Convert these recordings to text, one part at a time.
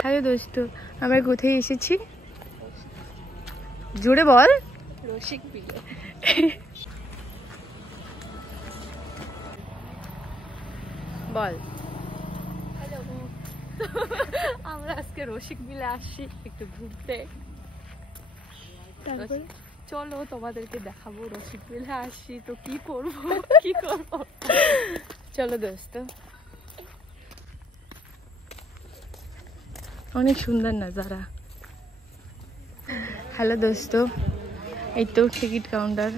Hello দোস্ত, আমরা কোথায় এসেছি জোরে বল। রসিক বিলে। বল। আমরা আজকে রসিক বিলে আসছি একটু ঘুরতে। চলো তোমাদেরকে দেখাবো রসিক বিলে আসছি তো কি করবো কি করবো। চলো দোস্ত। অনেক সুন্দর নাজারা। হ্যালো দোস্ত, এই তো টিকিট কাউন্টার।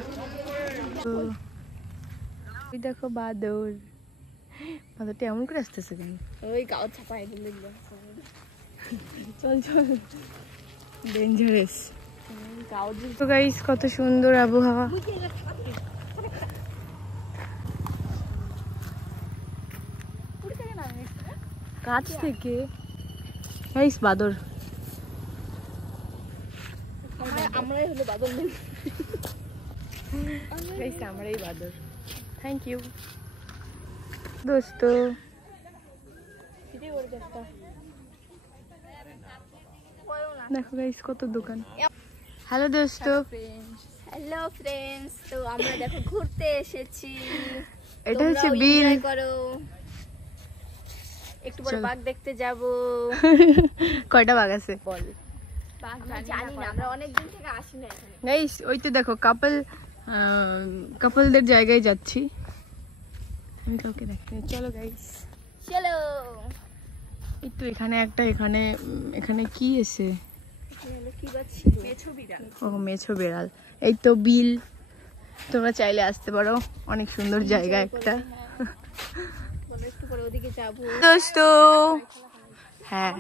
দেখো বাদর, বাদরটা এমন করে আসতেছে কেন? ওই গাও ছাপাই দিল। চল চল, ডেঞ্জারাস। গাও তো গাইস, কত সুন্দর আবহাওয়া। কাছ থেকে গাইস বাদর। আমরাই হলো বাদল। গাইস আমরাই বাদর। থ্যাংক ইউ দোস্ত। দেখো গাইস কত দোকান। হ্যালো দোস্ত। হ্যালো ফ্রেন্ডস, তো আমরা দেখো ঘুরতে এসেছি। এটা হচ্ছে বিল। করো, একটু পরে বাঘ দেখতে যাব। কয়টা বাঘ আছে বল? বাঘ জানি না, আমরা অনেক দিন থেকে আসি না এখানে। গাইস ওই তো দেখো কাপলদের জায়গায় যাচ্ছি। আমি কাউকে দেখতে। চলো গাইস চলো। এই তো এখানে একটা, এখানে কি এসে? ও মেছো বেড়াল। এই তো বিল, তোমরা চাইলে আসতে পারো, অনেক সুন্দর জায়গা একটা। দোস্ত হ্যাঁ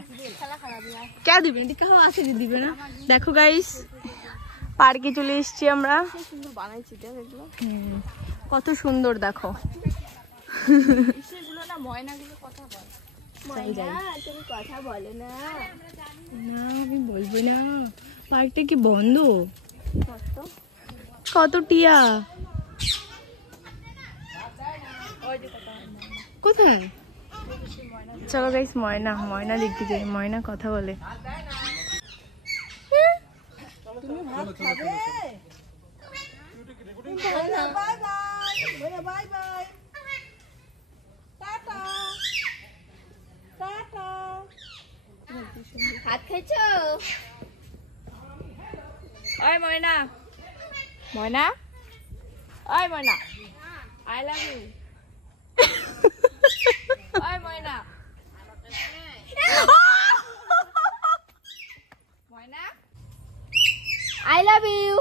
কে দিবে? কাউ আসে দিবে না। দেখো গাইস পার্কে চলে এসেছি আমরা। বানাইছি দেখলো কত সুন্দর দেখো। সেগুলো না, ময়নাগুলো কথা বল। ময়না তুমি কথা বলে না। না আমি বলবো না। পার্কটা কি বন্ধ? কত টিয়া। কোথায়? চলো গাইস ময়না দেখতে যাই। ময়না কথা বলে। তুমি ভাত খাবে? Bye bye bye bye, tata tata. ভাত খাইছো? ওই ময়না, ময়না, ওই ময়না, আই লাভ ইউ। ওই ময়না, ময়না, আই লাভ ইউ।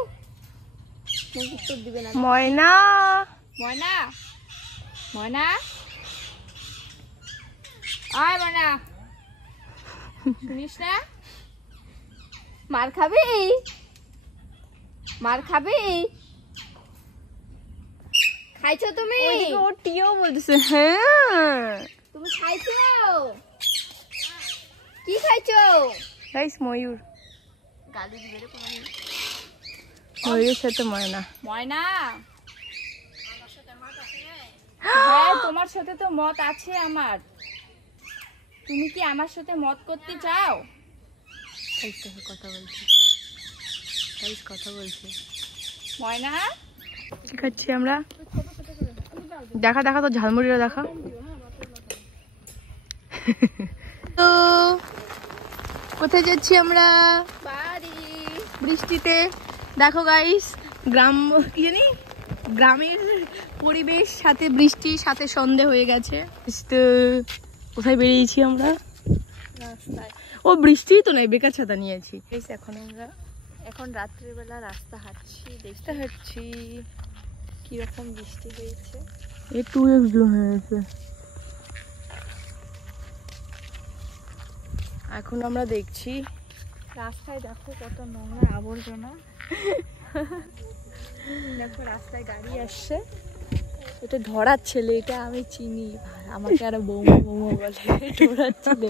উত্তর দিবে না। ময়না, ময়না, ময়না, আয় ময়না, শুনিস না? মার খাবি? মার খাবি? খাইছো তুমি? ও টিও বলতেছে। হ্যাঁ তুমি খাইছো? কি খাইছো? গাইস ময়ূর। গালি দিবে রে কোনো। ময়ূরের সাথে ময়না। ময়না, হ্যাঁ তোমার সাথে তো মত আছে আমার। তুমি কি আমার সাথে মত করতে চাও? কথা বলছি। কথা বলছি। ময়না, কি খাচ্ছি আমরা? দেখা দেখা তো ঝালমুড়িটা দেখা। তো কোথায় যাচ্ছি আমরা? বাড়ি। বৃষ্টিতে। দেখো গাইস গ্রাম, কি জানি, গ্রামের পরিবেশ সাথে বৃষ্টির সাথে সন্ধে হয়ে গেছে। তো কোথায় বেরিয়েছি আমরা? রাস্তায়। ও বৃষ্টি তো নাই, বেকার ছাতা নিয়েছি। এখন আমরা রাত্রিবেলা রাস্তা হাঁটছি। কিরকম বৃষ্টি হয়েছে। একটু হয়েছে। এখন আমরা দেখছি রাস্তায় দেখো কত নোংরা আবর্জনা। দেখো রাস্তায় গাড়ি আসছে। এটা ধরার ছেলে, এটা আমি চিনি। আমাকে আরো বৌমা বলে ধরার ছেলে।